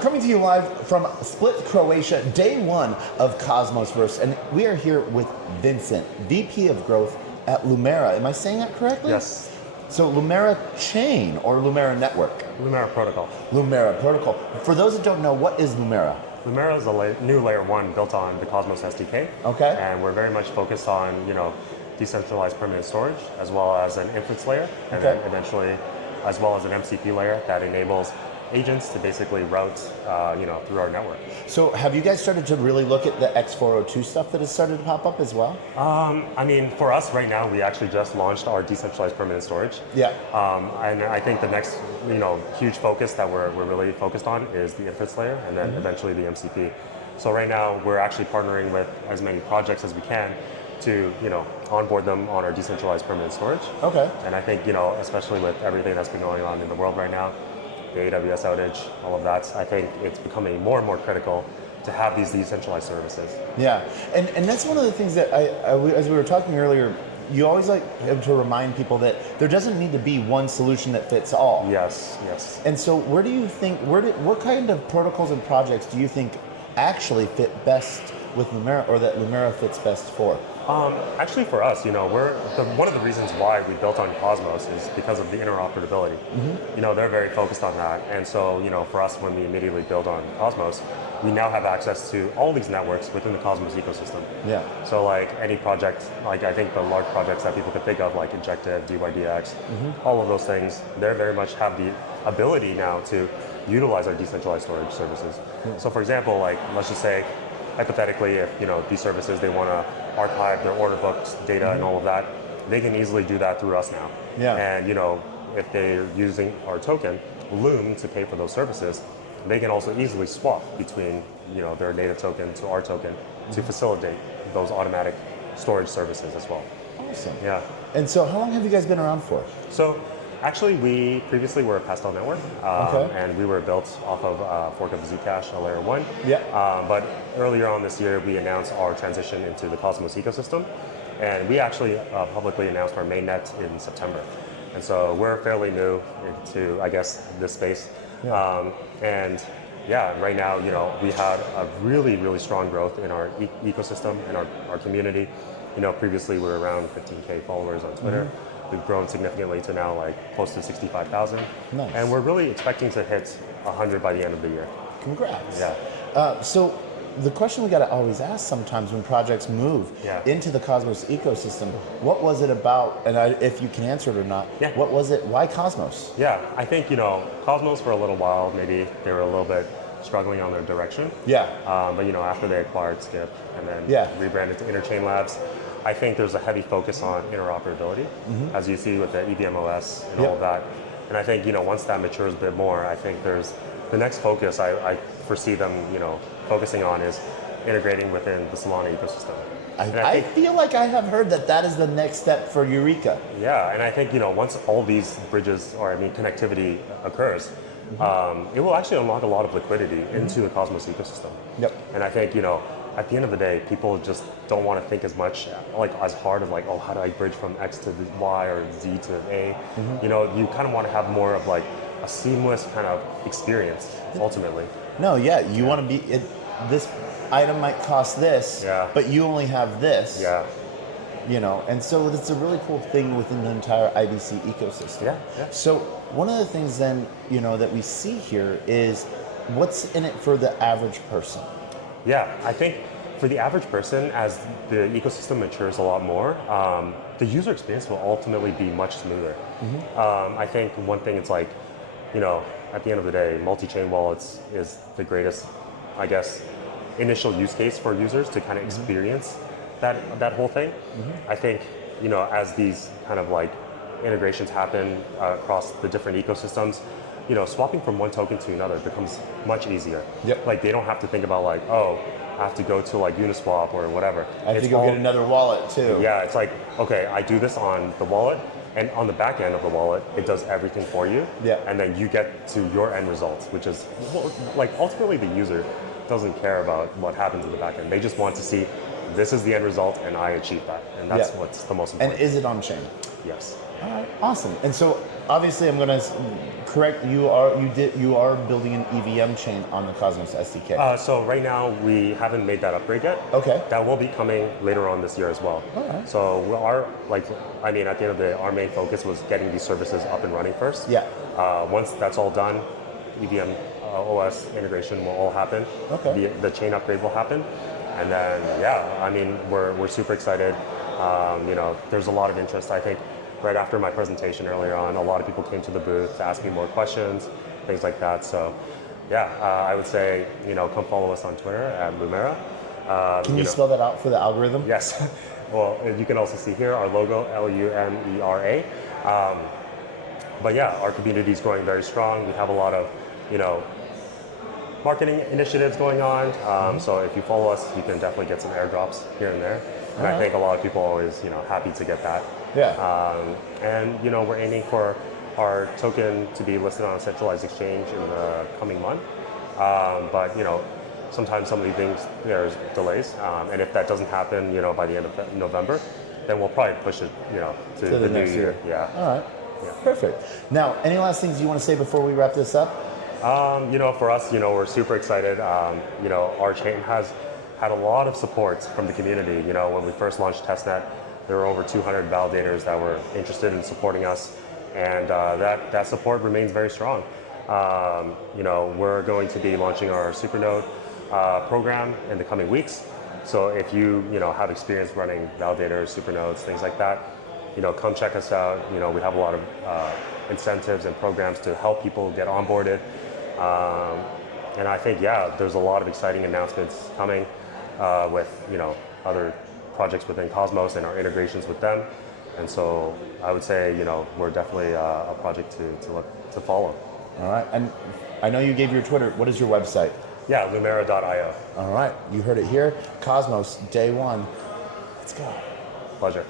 Coming to you live from Split Croatia, day one of Cosmos, and we are here with Vincent, VP of Growth at Lumera. Am I saying that correctly? Yes. So Lumera chain or Lumera network? Lumera protocol. Lumera protocol. For those that don't know, what is Lumera? Lumera is a new layer 1 built on the Cosmos SDK. Okay. And we're very much focused on, decentralized permanent storage, as well as an inference layer, and then eventually, as well as an MCP layer that enables agents to basically route, through our network. So have you guys started to really look at the X402 stuff that has started to pop up as well? For us right now, we actually just launched our decentralized permanent storage. Yeah. And I think the next, huge focus that we're really focused on is the inference layer, and then eventually the MCP. So right now, we're actually partnering with as many projects as we can to, onboard them on our decentralized permanent storage. Okay. And I think, especially with everything that's been going on in the world right now, the AWS outage, all of that, I think it's becoming more and more critical to have these decentralized services. Yeah, and that's one of the things that as we were talking earlier, you always like to remind people that there doesn't need to be one solution that fits all. Yes, yes. And so where do you think, what kind of protocols and projects do you think actually fit best with Lumera, or that Lumera fits best for? Actually, for us, one of the reasons why we built on Cosmos is because of the interoperability. They're very focused on that, and so for us, when we immediately build on Cosmos, we now have access to all these networks within the Cosmos ecosystem. Yeah. So like any project, like I think the large projects that people could think of, like Injective, DYDX, all of those things, they very much have the ability now to utilize our decentralized storage services. So for example, like let's just say, hypothetically, if these services, they want to archive their order books data and all of that, they can easily do that through us now. Yeah. And if they're using our token, Loom, to pay for those services, they can also easily swap between their native token to our token to facilitate those automatic storage services as well. Awesome. Yeah. And so how long have you guys been around for? So actually, we previously were a Pastel network, and we were built off of a fork of Zcash, a layer 1. Yeah. But earlier on this year, we announced our transition into the Cosmos ecosystem, and we actually publicly announced our mainnet in September. And so we're fairly new into, I guess, this space. Yeah. And yeah, right now, we had a really, really strong growth in our ecosystem and our community. Previously we were around 15K followers on Twitter. We've grown significantly to now like close to 65,000. Nice. And we're really expecting to hit 100 by the end of the year. Congrats. Yeah. So the question we got to always ask sometimes when projects move into the Cosmos ecosystem, what was it about, and if you can answer it or not, what was it, why Cosmos? Yeah, I think, Cosmos for a little while, maybe they were a little bit struggling on their direction. Yeah. But after they acquired Skip and then rebranded to Interchain Labs, I think there's a heavy focus on interoperability, as you see with the EVMOS and all of that. And I think, once that matures a bit more, I think there's the next focus I foresee them, focusing on is integrating within the Solana ecosystem. I feel like I have heard that is the next step for Eureka. Yeah, and I think, once all these bridges, connectivity occurs, it will actually unlock a lot of liquidity into the Cosmos ecosystem. Yep. And I think, at the end of the day, people just don't want to think as much, as hard of oh, how do I bridge from X to Y or Z to A? You kind of want to have more of a seamless kind of experience, ultimately. No, you want to be, this item might cost this, but you only have this. Yeah. And so it's a really cool thing within the entire IBC ecosystem. Yeah. So one of the things then, that we see here is what's in it for the average person. Yeah, I think for the average person, as the ecosystem matures a lot more, the user experience will ultimately be much smoother. I think one thing it's at the end of the day, multi-chain wallets is the greatest, I guess, initial use case for users to kind of experience that whole thing. I think, as these kind of integrations happen across the different ecosystems, swapping from one token to another becomes much easier. Yep. They don't have to think about oh, I have to go to Uniswap or whatever. I have to go get another wallet too. Yeah, it's okay, I do this on the wallet, and on the back end of the wallet, it does everything for you. Yeah. And then you get to your end results, which is ultimately the user doesn't care about what happens in the back end. They just want to see this is the end result, and I achieved that, and that's what's the most important. And is it on chain? Yes. All right, awesome. And so obviously, I'm going to correct you. You are building an EVM chain on the Cosmos SDK. So right now we haven't made that upgrade yet. Okay. That will be coming later on this year as well. All right. So at the end of the day, our main focus was getting these services up and running first. Yeah. Once that's all done, EVM OS integration will all happen. Okay. The chain upgrade will happen, and then we're super excited. There's a lot of interest. I think right after my presentation earlier on, a lot of people came to the booth to ask me more questions, things like that. So, I would say, come follow us on Twitter at Lumera. Can you spell that out for the algorithm? Yes. Well, you can also see here our logo, Lumera. But yeah, our community is growing very strong. We have a lot of, marketing initiatives going on. So if you follow us, you can definitely get some airdrops here and there. And I think a lot of people are always, happy to get that. Yeah. We're aiming for our token to be listed on a centralized exchange in the coming month. But sometimes some of these things, there's delays. And if that doesn't happen, by the end of November, then we'll probably push it, to the new next year. Yeah. All right. Yeah. Perfect. Now, any last things you want to say before we wrap this up? For us, we're super excited. Our chain has had a lot of support from the community. When we first launched testnet, there were over 200 validators that were interested in supporting us, and that support remains very strong. We're going to be launching our Supernode program in the coming weeks. So if you have experience running validators, Supernodes, things like that, come check us out. We have a lot of incentives and programs to help people get onboarded. And I think, there's a lot of exciting announcements coming with, other projects within Cosmos and our integrations with them. And so I would say, we're definitely a project to follow. All right. And I know you gave your Twitter. What is your website? Yeah, Lumera.io. All right. You heard it here. Cosmos, day one. Let's go. Pleasure.